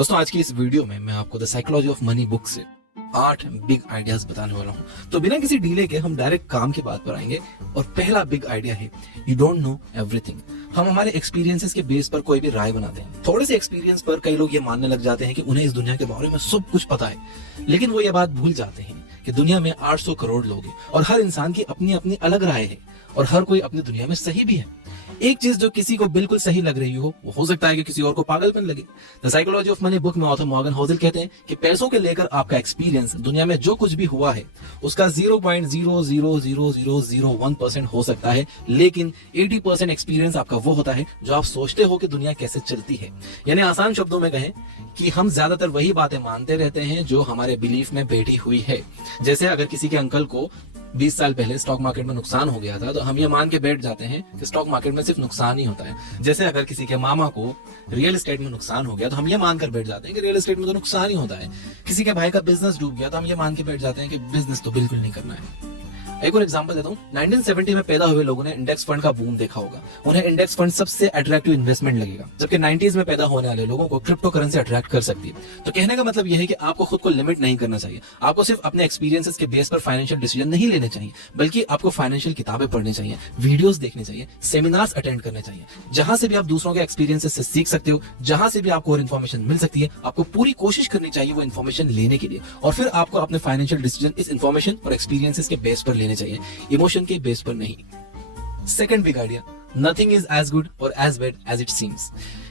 दोस्तों आज की इस वीडियो में मैं आपको the psychology of money book से 8 बिग आइडियाज बताने वाला हूँ। तो बिना किसी डीले के हम डायरेक्ट काम की बात पर आएंगे। और पहला बिग आइडिया है यू डोंट नो एवरीथिंग। हम हमारे एक्सपीरियंसेस के बेस पर कोई भी राय बनाते हैं। थोड़े से एक्सपीरियंस पर कई लोग ये मानने लग जाते हैं कि उन्हें इस दुनिया के बारे में सब कुछ पता है, लेकिन वो ये बात भूल जाते हैं कि दुनिया में 800 करोड़ लोग हैं और हर इंसान की अपनी अपनी अलग राय है और हर कोई अपनी दुनिया में सही भी है। एक चीज जो किसी को बिल्कुल सही लग रही हो वो हो सकता है कि किसी और को पागलपन लगे। The psychology of money book में ऑथर मॉर्गन होजल कहते हैं कि पैसों के लेकर आपका एक्सपीरियंस दुनिया में जो कुछ भी हुआ है उसका 0.00001% हो सकता है, लेकिन 80% एक्सपीरियंस आपका वो होता है जो आप सोचते हो कि दुनिया कैसे चलती है। यानी आसान शब्दों में कहें कि हम ज्यादातर वही बातें मानते रहते हैं जो हमारे बिलीफ में बैठी हुई है। जैसे अगर किसी के अंकल को 20 साल पहले स्टॉक मार्केट में नुकसान हो गया था तो हम ये मान के बैठ जाते हैं कि स्टॉक मार्केट में सिर्फ नुकसान ही होता है। जैसे अगर किसी के मामा को रियल एस्टेट में नुकसान हो गया तो हम ये मानकर बैठ जाते हैं कि रियल एस्टेट में तो नुकसान ही होता है। किसी के भाई का बिजनेस डूब गया तो हम ये मान के बैठ जाते हैं कि बिजनेस तो बिल्कुल नहीं करना है। एक और एग्जांपल देता हूँ। 1970 में पैदा हुए लोगों ने इंडेक्स फंड का बूम देखा होगा। उन्हें इंडेक्स फंड सबसे अट्रैक्टिव इन्वेस्टमेंट लगेगा, जबकि 90s में पैदा होने वाले लोगों को क्रिप्टो करेंसी अट्रैक्ट कर सकती है। तो कहने का मतलब यह है कि आपको खुद को लिमिट नहीं करना चाहिए। आपको सिर्फ अपने एक्सपीरियंसेस के बेस पर फाइनेंशियल डिसीजन नहीं लेने चाहिए, बल्कि आपको फाइनेंशियल किताबें पढ़नी चाहिए, वीडियोस देखने चाहिए, सेमिनार्स अटेंड करने चाहिए। जहां से भी आप दूसरों के एक्सपीरियंसेस से सीख सकते हो, जहां से भी आपको और इन्फॉर्मेशन मिल सकती है, आपको पूरी कोशिश करनी चाहिए वो इन्फॉर्मेशन लेने के लिए। और फिर आपको अपने फाइनेंशियल डिसीजन इस इन्फॉर्मेशन और एक्सपीरियंसेस के बेस पर लेने चाहिए, इमोशन के बेस पर नहीं। Second big idea, nothing is as good और as bad as it seems.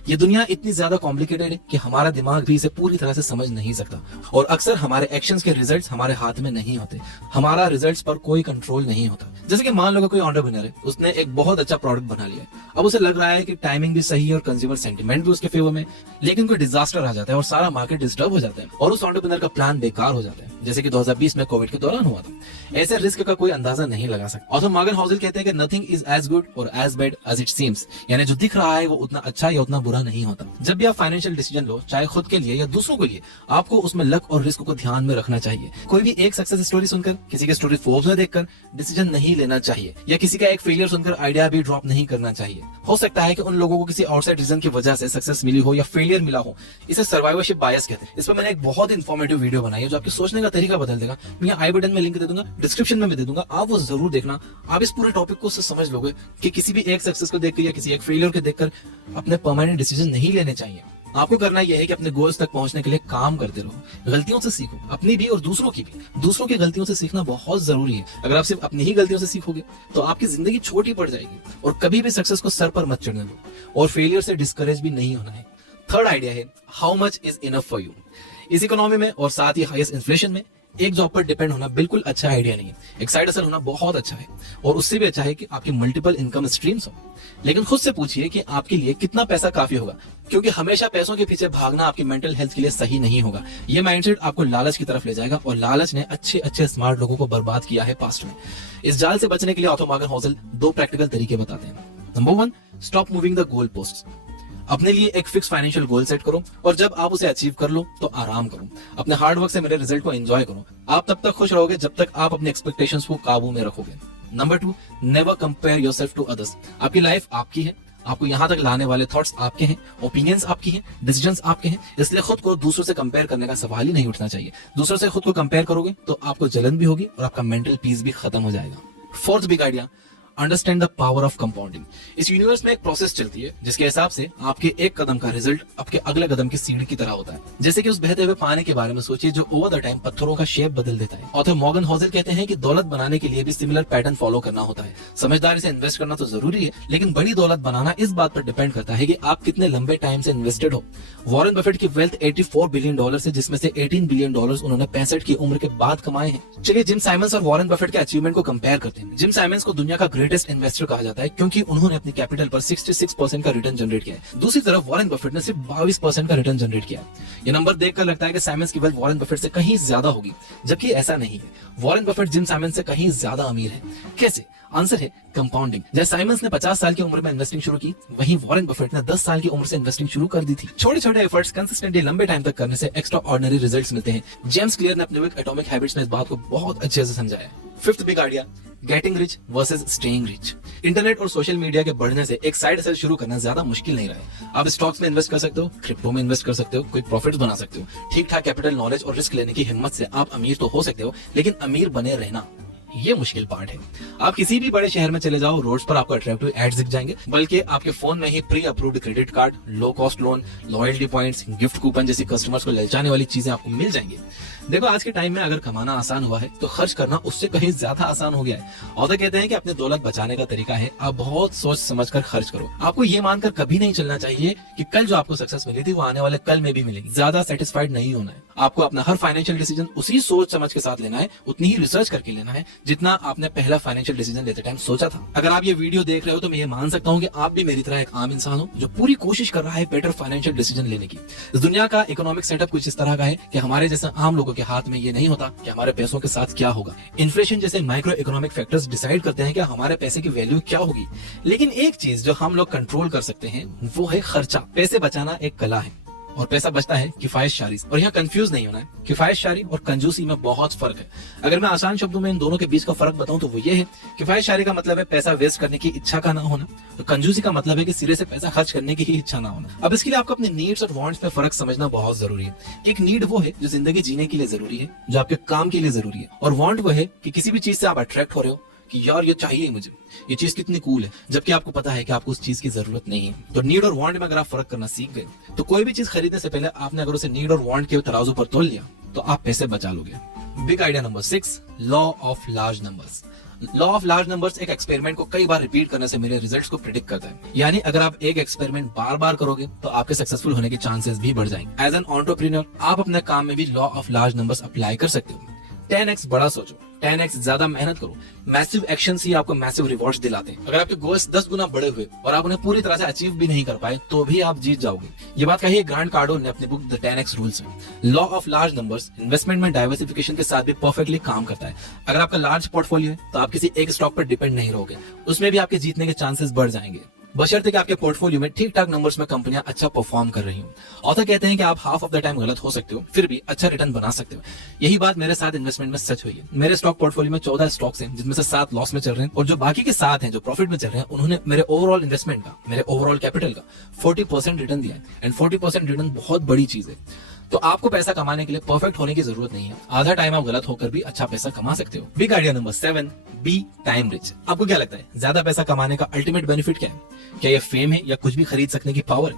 ये दुनिया इतनी ज्यादा कॉम्प्लिकेटेड है कि हमारा दिमाग भी इसे पूरी तरह से समझ नहीं सकता और अक्सर हमारे एक्शंस के रिजल्ट्स हमारे हाथ में नहीं होते। हमारा रिजल्ट्स पर कोई कंट्रोल नहीं होता। जैसे कि मान लो कोई एंटरप्रेन्योर है, उसने एक बहुत अच्छा प्रोडक्ट बना लिया है। अब उसे लग रहा है कि टाइमिंग भी सही है और कंज्यूमर सेंटिमेंट भी उसके फेवर में, लेकिन कोई डिजास्टर आ जाता है और सारा मार्केट डिस्टर्ब हो जाता है और उस एंटरप्रेन्योर का प्लान बेकार हो जाता है, जैसे कि 2020 में कोविड के दौरान हुआ था। ऐसे रिस्क का कोई अंदाजा नहीं लगा सकता। ऑथर मॉर्गन होजल कहते हैं कि नथिंग इज एज गुड और as bad as it seems. यानी जो दिख रहा है वो उतना अच्छा या उतना बुरा नहीं होता। जब भी आप फाइनेंशियल डिसीजन लो, चाहे खुद के लिए या दूसरों के लिए, आपको उसमें लक और रिस्क को ध्यान में रखना चाहिए। कोई भी एक सक्सेस स्टोरी सुनकर, किसी की स्टोरी फोर्ब्स में देखकर डिसीजन नहीं लेना चाहिए, या किसी का एक फेलियर सुनकर आइडिया भी ड्रॉप नहीं करना चाहिए। हो सकता है कि उन लोगों को किसी आउटसाइड रीजन की वजह से सक्सेस मिली हो या फेलियर मिला हो। इसे सर्वाइवरशिप बायस कहते हैं। इस पर मैंने एक बहुत इंफॉर्मेटिव वीडियो बनाई है जो आपके सोचने का तरीका बदल देगा। मैं आई बटन में लिंक दे दूंगा, डिस्क्रिप्शन में भी दे दूंगा, आप वो जरूर देखना। आप इस पूरे टॉपिक को समझ लोगे कि किसी भी एक सक्सेस को देखकर या किसी एक फेलियर को देखकर अपने परमानेंट डिसीजन नहीं लेने चाहिए। आपको करना यह है कि अपने गोल्स तक पहुंचने के लिए काम करते रहो, गलतियों से सीखो, अपनी भी और दूसरों की भी। दूसरों की गलतियों से सीखना बहुत जरूरी है। अगर आप सिर्फ अपनी ही गलतियों से सीखोगे तो आपकी जिंदगी छोटी पड़ जाएगी। और कभी भी सक्सेस को सर पर मत चढ़ने दो और फेलियर से डिस्करेज भी नहीं होना है। थर्ड आइडिया है how much is enough for you. इस इकोनॉमी में और साथ ही हाईएस्ट इन्फ्लेशन में एक जॉब पर डिपेंड होना बिल्कुल अच्छा आइडिया नहीं है। एक साइड हसल होना बहुत अच्छा है और उससे भी अच्छा है कि आपकी मल्टीपल इनकम स्ट्रीम्स हो। लेकिन खुद से पूछिए कि आपके लिए कितना पैसा काफी होगा, क्योंकि हमेशा पैसों के पीछे भागना आपकी मेंटल हेल्थ के लिए सही नहीं होगा। ये माइंडसेट आपको लालच की तरफ ले जाएगा और लालच ने अच्छे अच्छे स्मार्ट लोगों को बर्बाद किया है पास्ट में। इस जाल से बचने के लिए ऑथर मॉर्गन होजल 2 प्रैक्टिकल तरीके बताते हैं। Number 1, stop moving the goal post. अपने लिए एक फिक्स फाइनेंशियल गोल सेट करो और जब आप उसे अचीव कर लो तो आराम करो। अपने हार्डवर्क से मेरे रिजल्ट को एंजॉय करो। आप तब तक खुश रहोगे जब तक आप अपने एक्सपेक्टेशंस को काबू में रखोगे। Number 2, never compare yourself to others. आपकी लाइफ आपकी है, आपको यहाँ तक लाने वाले थॉट्स आपके हैं, ओपिनियंस आपकी हैं, डिसीजंस आपके हैं, इसलिए खुद को दूसरों से कंपेयर करने का सवाल ही नहीं उठना चाहिए। दूसरों से खुद को कंपेयर करोगे तो आपको जलन भी होगी और आपका मेंटल पीस भी खत्म हो जाएगा। Fourth big idea, understand the power of compounding. इस यूनिवर्स में एक प्रोसेस चलती है जिसके हिसाब से आपके एक कदम का रिजल्ट आपके अगले कदम की सीढ़ी की तरह होता है। जैसे कि उस बहते हुए पानी के बारे में सोचिए जो ओवर द टाइम पत्थरों का शेप बदल देता है। ऑथर मॉर्गन होजल कहते हैं कि दौलत बनाने के लिए भी सिमिलर पैटर्न फॉलो करना होता है। समझदारी से इन्वेस्ट करना तो जरूरी है, लेकिन बड़ी दौलत बनाना इस बात पर डिपेंड करता है कि आप कितने लंबे टाइम से इन्वेस्टेड हो। वॉरेन बफेट की वेल्थ $84 बिलियन है, जिसमें से $18 बिलियन उन्होंने 65 की उम्र के बाद कमाए हैं। चलिए जिम साइमंस और वॉरेन बफेट के अचीवमेंट को कंपेयर करते हैं। जिम साइमंस को दुनिया का ग्रेटेस्ट इन्वेस्टर कहा जाता है क्योंकि उन्होंने अपनी कैपिटल पर 66% का रिटर्न जनरेट किया है। दूसरी तरफ वॉरेन बफेट ने सिर्फ 22% का रिटर्न जनरेट किया है। ये नंबर देखकर लगता है कि साइमंस की वेल्थ वॉरेन बफेट से कहीं ज्यादा होगी, जबकि ऐसा नहीं है। वॉरेन बफेट जिम साइमंस से कहीं ज्यादा अमीर है। कैसे? आंसर है कंपाउंडिंग। जैसे साइमंस ने 50 साल की उम्र में इन्वेस्टिंग शुरू की, वहीं वॉरेन बफेट ने 10 साल की उम्र से इन्वेस्टिंग शुरू कर दी थी। छोटे छोटे एफर्ट्स कंसिस्टेंटली लंबे टाइम तक करने से एक्स्ट्रा ऑर्डिनरी रिजल्ट्स मिलते हैं। जेम्स क्लियर ने अपने बुक एटॉमिक हैबिट्स में इस बात को बहुत अच्छे से समझाया। Fifth big idea, getting rich versus staying rich. Internet और सोशल मीडिया के बढ़ने से एक साइड हसल शुरू करना ज्यादा मुश्किल नहीं रहा है। आप स्टॉक्स में इन्वेस्ट कर सकते हो, क्रिप्टो में इन्वेस्ट कर सकते हो, कोई प्रॉफिट बना सकते हो। ठीक ठाक कैपिटल नॉलेज और रिस्क लेने की हिम्मत से आप अमीर तो हो सकते हो, लेकिन अमीर बने रहना ये मुश्किल पार्ट है। आप किसी भी बड़े शहर में चले जाओ, रोड्स पर आपको अट्रैक्टिव एड्स दिख जाएंगे, बल्कि आपके फोन में ही pre approved credit card, low cost loan, loyalty points, gift coupon जैसी कस्टमर्स को ललचाने वाली चीजें आपको मिल जाएंगी। देखो, आज के टाइम में अगर कमाना आसान हुआ है तो खर्च करना उससे कहीं ज्यादा आसान हो गया है। और तो कहते हैं कि अपनी दौलत बचाने का तरीका है आप बहुत सोच समझ कर खर्च करो। आपको ये मानकर कभी नहीं चलना चाहिए कि कल जो आपको सक्सेस मिली थी वो आने वाले कल में भी मिलेगी। ज्यादा सेटिस्फाइड नहीं होना है। आपको अपना हर फाइनेंशियल डिसीजन उसी सोच समझ के साथ लेना है, उतनी ही रिसर्च करके लेना है जितना आपने पहला फाइनेंशियल डिसीजन लेते टाइम सोचा था। अगर आप ये वीडियो देख रहे हो तो मैं ये मान सकता हूँ कि आप भी मेरी तरह एक आम इंसान हो जो पूरी कोशिश कर रहा है बेटर फाइनेंशियल डिसीजन लेने की। इस दुनिया का इकोनॉमिक सेटअप कुछ इस तरह का है कि हमारे जैसे आम लोगों के हाथ में ये नहीं होता कि हमारे पैसों के साथ क्या होगा। इन्फ्लेशन जैसे माइक्रो इकोनॉमिक फैक्टर्स डिसाइड करते हैं कि हमारे पैसे की वैल्यू क्या होगी। लेकिन एक चीज जो हम लोग कंट्रोल कर सकते हैं वो है खर्चा। पैसे बचाना एक कला है और पैसा बचता है किफायतशारी से। और यहाँ कंफ्यूज नहीं होना है, किफायतशारी और कंजूसी में बहुत फर्क है। अगर मैं आसान शब्दों में इन दोनों के बीच का फर्क बताऊं तो वो ये है, किफायतशारी का मतलब है पैसा वेस्ट करने की इच्छा का ना होना, तो कंजूसी का मतलब है कि सिरे से पैसा खर्च करने की ही इच्छा ना होना। अब इसके लिए आपको अपने नीड्स और वांट्स में फर्क समझना बहुत जरूरी है। एक नीड वो है जो जिंदगी जीने के लिए जरूरी है, जो आपके काम के लिए जरूरी है, और वांट वो है कि किसी भी चीज से आप अट्रैक्ट हो रहे हो कि यार ये चाहिए मुझे, ये चीज कितनी कूल है, जबकि आपको पता है कि आपको उस चीज की जरूरत नहीं है। तो नीड और वांट में अगर आप फर्क करना सीख गए तो कोई भी चीज खरीदने से पहले आपने अगर उसे नीड और वांट के तराजू पर तोल लिया तो आप पैसे बचा लोगे। Big idea number 6, law of large numbers. Law of large numbers एक एक्सपेरिमेंट को कई बार रिपीट करने से मेरे रिजल्ट्स को प्रिडिक्ट करता है। यानी अगर आप एक एक्सपेरिमेंट बार बार करोगे तो आपके सक्सेसफुल होने के चांसेस भी बढ़ जाएंगे। एज एन एंटरप्रेन्योर आप अपने काम में भी law of large numbers apply कर सकते हो। 10x बड़ा सोचो, 10x ज्यादा मेहनत करो। मैसिव एक्शंस ही आपको मैसिव रिवॉर्ड्स दिलाते हैं। अगर आपके गोल्स 10 गुना बड़े हुए और आप उन्हें पूरी तरह से अचीव भी नहीं कर पाए तो भी आप जीत जाओगे। ये बात कही है ग्रांड कार्डोन ने अपनी बुक द 10x रूल्स में। Law of large numbers investment में डाइवर्सिफिकेशन के साथ भी परफेक्टली काम करता है। अगर आपका लार्ज पोर्टफोलियो है तो आप किसी एक स्टॉक पर डिपेंड नहीं रहोगे, उसमें भी आपके जीतने के चांसेस बढ़ जाएंगे, बशर्ते कि आपके पोर्टफोलियो में ठीक ठाक नंबर्स में कंपनियां अच्छा परफॉर्म कर रही हो। ऑथर कहते हैं कि आप हाफ ऑफ द टाइम गलत हो सकते हो, फिर भी अच्छा रिटर्न बना सकते हो। यही बात मेरे साथ इन्वेस्टमेंट में सच हुई है। मेरे स्टॉक पोर्टफोलियो में 14 स्टॉक्स हैं जिसमें से 7 लॉस में चल रहे हैं, और जो बाकी के 7 हैं जो प्रॉफिट में चल रहे हैं उन्होंने मेरे ओवरऑल इन्वेस्टमेंट का, मेरे ओवरऑल कैपिटल का 40% रिटर्न दिया है। एंड 40% रिटर्न बहुत बड़ी चीज है। तो आपको पैसा कमाने के लिए परफेक्ट होने की जरूरत नहीं है। आधा टाइम आप गलत होकर भी अच्छा पैसा कमा सकते हो। Big idea number 7, be time rich. आपको क्या लगता है ज्यादा पैसा कमाने का अल्टीमेट बेनिफिट क्या है? क्या ये फेम है या कुछ भी खरीद सकने की पावर है?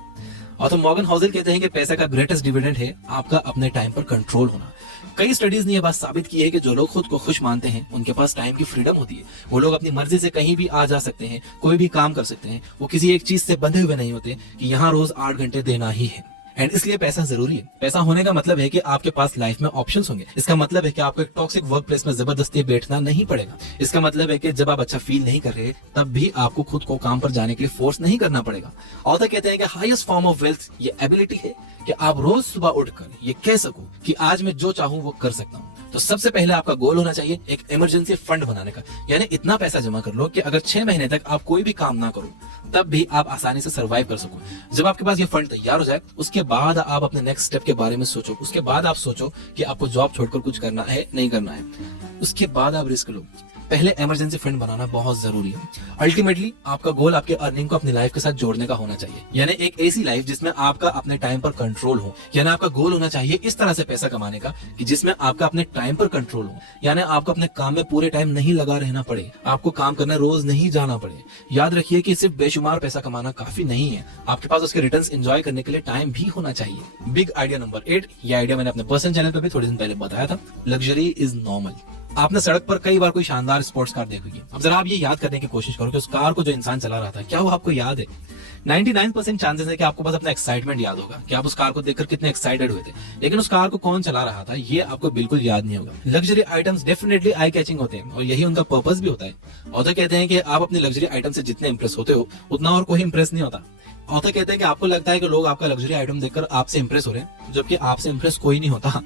और तो मॉर्गन हाउसेल कहते हैं कि पैसा का ग्रेटेस्ट डिविडेंड है आपका अपने टाइम पर कंट्रोल होना। कई स्टडीज ने यह बात साबित की है कि जो लोग खुद को खुश मानते हैं उनके पास टाइम की फ्रीडम होती है। वो लोग अपनी मर्जी से कहीं भी आ जा सकते हैं, कोई भी काम कर सकते हैं। वो किसी एक चीज से बंधे हुए नहीं होते कि यहाँ रोज 8 घंटे देना ही है। एंड इसलिए पैसा जरूरी है। पैसा होने का मतलब है कि आपके पास लाइफ में ऑप्शंस होंगे। इसका मतलब है कि आपको एक टॉक्सिक वर्क प्लेस में जबरदस्ती बैठना नहीं पड़ेगा। इसका मतलब है कि जब आप अच्छा फील नहीं कर रहे तब भी आपको खुद को काम पर जाने के लिए फोर्स नहीं करना पड़ेगा। ऑथर कहते हैं कि हाईएस्ट फॉर्म ऑफ वेल्थ ये एबिलिटी है कि आप रोज सुबह उठकर ये कह सको कि आज मैं जो चाहूं वो कर सकता हूं। तो सबसे पहले आपका गोल होना चाहिए एक इमरजेंसी फंड बनाने का। यानी इतना पैसा जमा कर लो कि अगर 6 महीने तक आप कोई भी काम ना करो तब भी आप आसानी से सरवाइव कर सको। जब आपके पास ये फंड तैयार हो जाए उसके बाद आप अपने नेक्स्ट स्टेप के बारे में सोचो। उसके बाद आप सोचो कि आपको जॉब छोड़कर कुछ करना है नहीं करना है। उसके बाद आप रिस्क लो। पहले इमरजेंसी फंड बनाना बहुत जरूरी है। अल्टीमेटली आपका गोल आपके अर्निंग को अपनी लाइफ के साथ जोड़ने का होना चाहिए। यानी एक ऐसी लाइफ जिसमें आपका अपने टाइम पर कंट्रोल हो। यानी आपका गोल होना चाहिए इस तरह से पैसा कमाने का कि जिसमें आपका अपने टाइम पर कंट्रोल हो। यानी आपको अपने काम में पूरे टाइम नहीं लगा रहना पड़े, आपको काम करने रोज नहीं जाना पड़े। याद रखिए कि सिर्फ बेशुमार पैसा कमाना काफी नहीं है, आपके पास उसके रिटर्न्स एंजॉय करने के लिए टाइम भी होना चाहिए। बिग आइडिया नंबर 8, ये आइडिया मैंने अपने पर्सनल चैनल पर भी थोड़े दिन पहले बताया था। Luxury is normal. आपने सड़क पर कई बार कोई शानदार स्पोर्ट्स कार देखी होगी। अब जरा आप ये याद करने की कोशिश करो कि उस कार को जो इंसान चला रहा था क्या वो आपको याद है? 99% चांसेस है कि आपको बस अपना एक्साइटमेंट याद होगा कि आप उस कार को देखकर कितने एक्साइटेड हुए थे, लेकिन उस कार को कौन चला रहा था ये आपको बिल्कुल याद नहीं होगा। Luxury items definitely eye catching होते हैं और यही उनका पर्पस भी होता है। ऑथर कहते हैं कि आप अपने लग्जरी आइटम से जितने इंप्रेस होते हो उतना और कोई इंप्रेस नहीं होता। ऑथर कहते हैं कि आपको लगता है कि लोग आपका लग्जरी आइटम देखकर आपसे इंप्रेस हो रहे हैं, जबकि आपसे इंप्रेस कोई नहीं होता।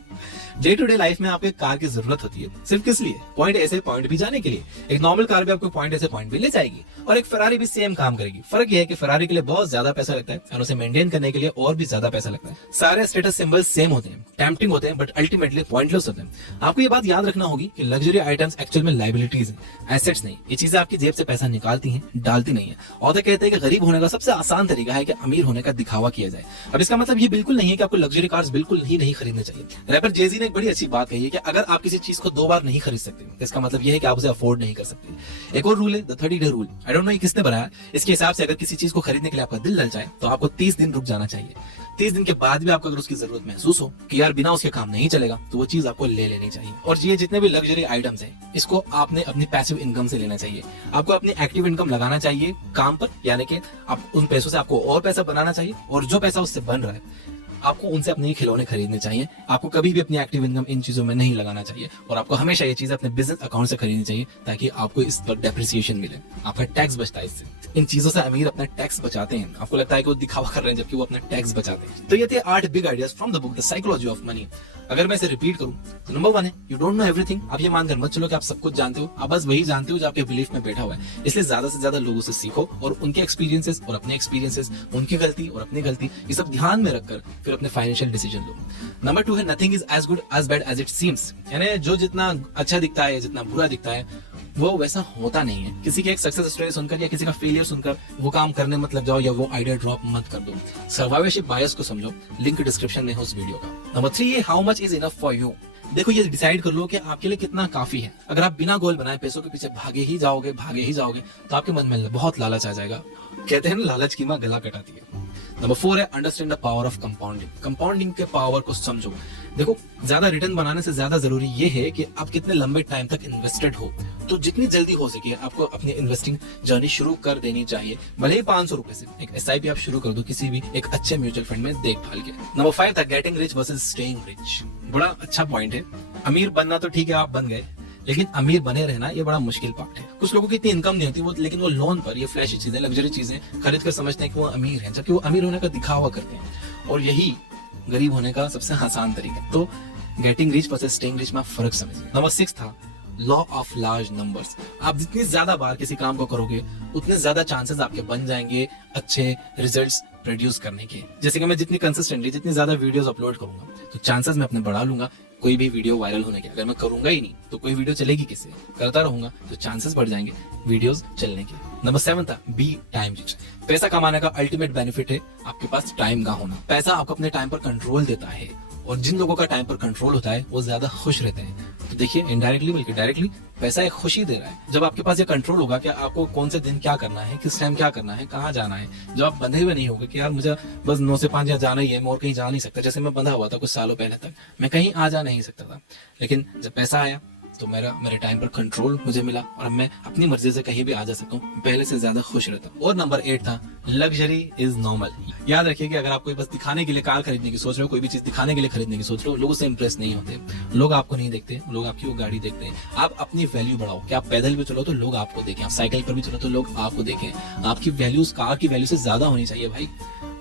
डे टू डे लाइफ में आपको एक कार की जरूरत होती है, सिर्फ किस लिए? पॉइंट ए से पॉइंट बी जाने के लिए। एक नॉर्मल कार भी आपको पॉइंट ए से पॉइंट बी ले जाएगी, और एक फरारी भी सेम काम करेगी। फर्क यह है कि फरारी के लिए बहुत ज्यादा पैसा लगता है और उसे मेंटेन करने के लिए और भी ज्यादा पैसा लगता है। सारे स्टेटस सिंबल्स सेम होते हैं, टेम्पटिंग होते हैं, बट अल्टीमेटली पॉइंटलेस होते हैं। आपको ये बात याद रखना होगी कि लग्जरी आइटम्स एक्चुअल में लायबिलिटीज हैं, एसेट्स नहीं। ये चीजें आपकी जेब से पैसा निकालती हैं, डालती नहीं है। ऑथर कहते हैं कि गरीब होने का सबसे आसान तरीका है कि अमीर होने का दिखावा किया जाए। अब इसका मतलब ये बिल्कुल नहीं है कि आपको लग्जरी कार्स बिल्कुल ही नहीं खरीदने चाहिए। रैपर जेजी ने एक बड़ी अच्छी बात कही है कि अगर आप किसी चीज को 2 बार नहीं खरीद सकते, तो इसका मतलब ये है कि आप उसे अफोर्ड नहीं कर सकते। एक और रूल है, the 30 day rule. I don't know किसने बनाया। इसके हिसाब से अगर किसी चीज को खरीदने के लिए आपका दिल लल जाए तो आपको 30 दिन रुक जाना चाहिए। 30 दिन के बाद भी आपको अगर उसकी जरूरत महसूस हो कि यार बिना उसके काम नहीं चलेगा, तो वो चीज आपको ले लेनी चाहिए। और ये जितने भी लग्जरी आइटम्स हैं, इसको आपने अपनी पैसिव इनकम से लेना चाहिए। आपको अपनी एक्टिव इनकम लगाना चाहिए काम पर, यानी कि आप उन पैसों से आपको और पैसा बनाना चाहिए, और जो पैसा उससे बन रहा है आपको उनसे अपने खिलौने खरीदने चाहिए। आपको कभी भी अपनी एक्टिव इनकम इन चीजों में नहीं लगाना चाहिए, और आपको हमेशा ये चीज अपने बिजनेस अकाउंट से खरीदनी चाहिए, ताकि आपको इस पर डेप्रिसिएशन मिले। आपका टैक्स बचता है इससे। इन चीजों से अमीर अपना टैक्स बचाते हैं। आपको लगता है कि वो दिखावा कर रहे हैं, जबकि वो अपना टैक्स बचाते हैं। तो ये थे 8 big ideas from the book the psychology of money. अगर मैं इसे रिपीट करूं तो नंबर 1 है, यू डोंट नो एवरीथिंग। आप ये मानकर मत चलो कि आप सब कुछ जानते हो। आप बस वही जानते हो जो आपके बिलीफ में बैठा हुआ है। इसलिए ज्यादा से ज्यादा लोगों से सीखो, और उनके एक्सपीरियंसेस और अपने एक्सपीरियंसेस, उनकी गलती और अपनी गलती, ये सब ध्यान में रखकर फिर अपने फाइनेंशियल डिसीजन लो। नंबर 2 है, nothing is as good as bad as it seems. यानी जो जितना अच्छा दिखता है, जितना बुरा दिखता है, वो वैसा होता नहीं है। किसी की एक सक्सेस स्टोरी सुनकर या किसी का फेलियर सुनकर वो काम करने मत लग जाओ, या वो आइडिया ड्रॉप मत कर दो। सर्वाइवरशिप बायस को समझो, लिंक डिस्क्रिप्शन में है उस वीडियो का। नंबर 3 है, how much is enough for you. देखो, ये डिसाइड कर लो कि आपके लिए कितना काफी है। अगर आप बिना गोल बनाए पैसों के पीछे भागे ही जाओगे तो आपके मन में बहुत लालच आ जाएगा। कहते हैं ना, लालच की मां गला कटाती है। नंबर 4 है, understand the power of compounding. Compounding के पावर को समझो। देखो, ज्यादा रिटर्न बनाने से ज्यादा जरूरी ये है कि आप कितने लंबे टाइम तक इन्वेस्टेड हो। तो जितनी जल्दी हो सके आपको अपनी इन्वेस्टिंग जर्नी शुरू कर देनी चाहिए। भले ही 500 रुपए से एक SIP आप शुरू कर दो किसी भी एक अच्छे म्यूचुअल फंड में देखभाल के। नंबर 5 था, getting rich versus staying rich. बड़ा अच्छा पॉइंट है। अमीर बनना तो ठीक है, आप बन गए, लेकिन अमीर बने रहना ये बड़ा मुश्किल पार्ट है। कुछ लोगों की इतनी इनकम नहीं होती, वो लेकिन वो लोन पर ये फ्लैशी चीजें, लग्जरी चीजें खरीद कर समझते हैं कि वो अमीर हैं, जबकि वो अमीर होने का दिखावा करते हैं। और यही गरीब होने का सबसे आसान तरीका है। तो getting rich versus staying rich में फर्क समझिए। नंबर 6 था, लॉ ऑफ लार्ज नंबर्स। आप जितनी ज्यादा बार किसी काम को करोगे, उतने ज्यादा चांसेस आपके बन जाएंगे अच्छे रिजल्ट्स प्रोड्यूस करने के। जैसे कि मैं जितनी कंसिस्टेंटली, जितनी ज्यादा वीडियोस अपलोड करूंगा, तो चांसेस मैं अपने बढ़ा लूंगा कोई भी वीडियो वायरल होने के। अगर मैं करूंगा ही नहीं तो कोई वीडियो चलेगी किससे? करता रहूंगा तो चांसेस बढ़ जाएंगे वीडियोस चलने के। नंबर 7 था, बी टाइम रिच। पैसा कमाने का अल्टीमेट बेनिफिट है आपके पास टाइम का होना। पैसा आपको अपने टाइम पर कंट्रोल देता है, और जिन लोगों का टाइम पर कंट्रोल होता है वो ज्यादा खुश रहते हैं। तो देखिए, इनडायरेक्टली बल्कि डायरेक्टली पैसा एक खुशी दे रहा है। जब आपके पास ये कंट्रोल होगा कि आपको कौन से दिन क्या करना है, किस टाइम क्या करना है, कहाँ जाना है, जब आप बंधे हुए नहीं होगे कि यार मुझे बस 9 से 5 यहाँ जाना ही है, मैं और कहीं जा नहीं सकता। जैसे मैं बंधा हुआ था कुछ सालों पहले तक, मैं कहीं आ जा नहीं सकता था, लेकिन जब पैसा आया तो मेरे टाइम पर कंट्रोल मुझे मिला, और मैं अपनी मर्जी से कहीं भी आ जा सकता हूँ, पहले से ज्यादा खुश रहता हूँ। और नंबर 8 था, लग्जरी इज नॉर्मल। याद रखिए कि अगर आप कोई बस दिखाने के लिए कार खरीदने की सोच रहे हो, कोई भी चीज दिखाने के लिए खरीदने की सोच रहे हो, लोग उससे इंप्रेस नहीं होते। लोग आपको नहीं देखते, लोग आपकी वो गाड़ी देखते हैं। आप अपनी वैल्यू बढ़ाओ कि आप पैदल भी चलो तो लोग आपको देखें, आप साइकिल पर भी चलो तो लोग आपको देखें। आपकी वैल्यूज कार की वैल्यू से ज्यादा होनी चाहिए भाई।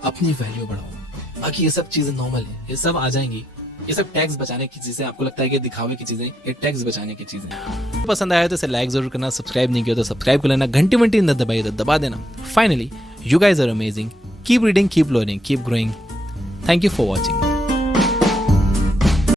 अपनी वैल्यू बढ़ाओ। बाकी ये सब चीजें नॉर्मल है, ये सब आ जाएंगी। ये सब टैक्स बचाने की चीजें, आपको लगता है कि दिखावे की चीजें, ये टैक्स बचाने की चीजें। पसंद आया तो इसे लाइक जरूर करना, सब्सक्राइब नहीं किया तो सब्सक्राइब कर लेना, घंटी वंटी न दबाइए तो दबा देना। Finally, you guys are amazing, keep reading, keep learning, keep growing. Thank you for watching.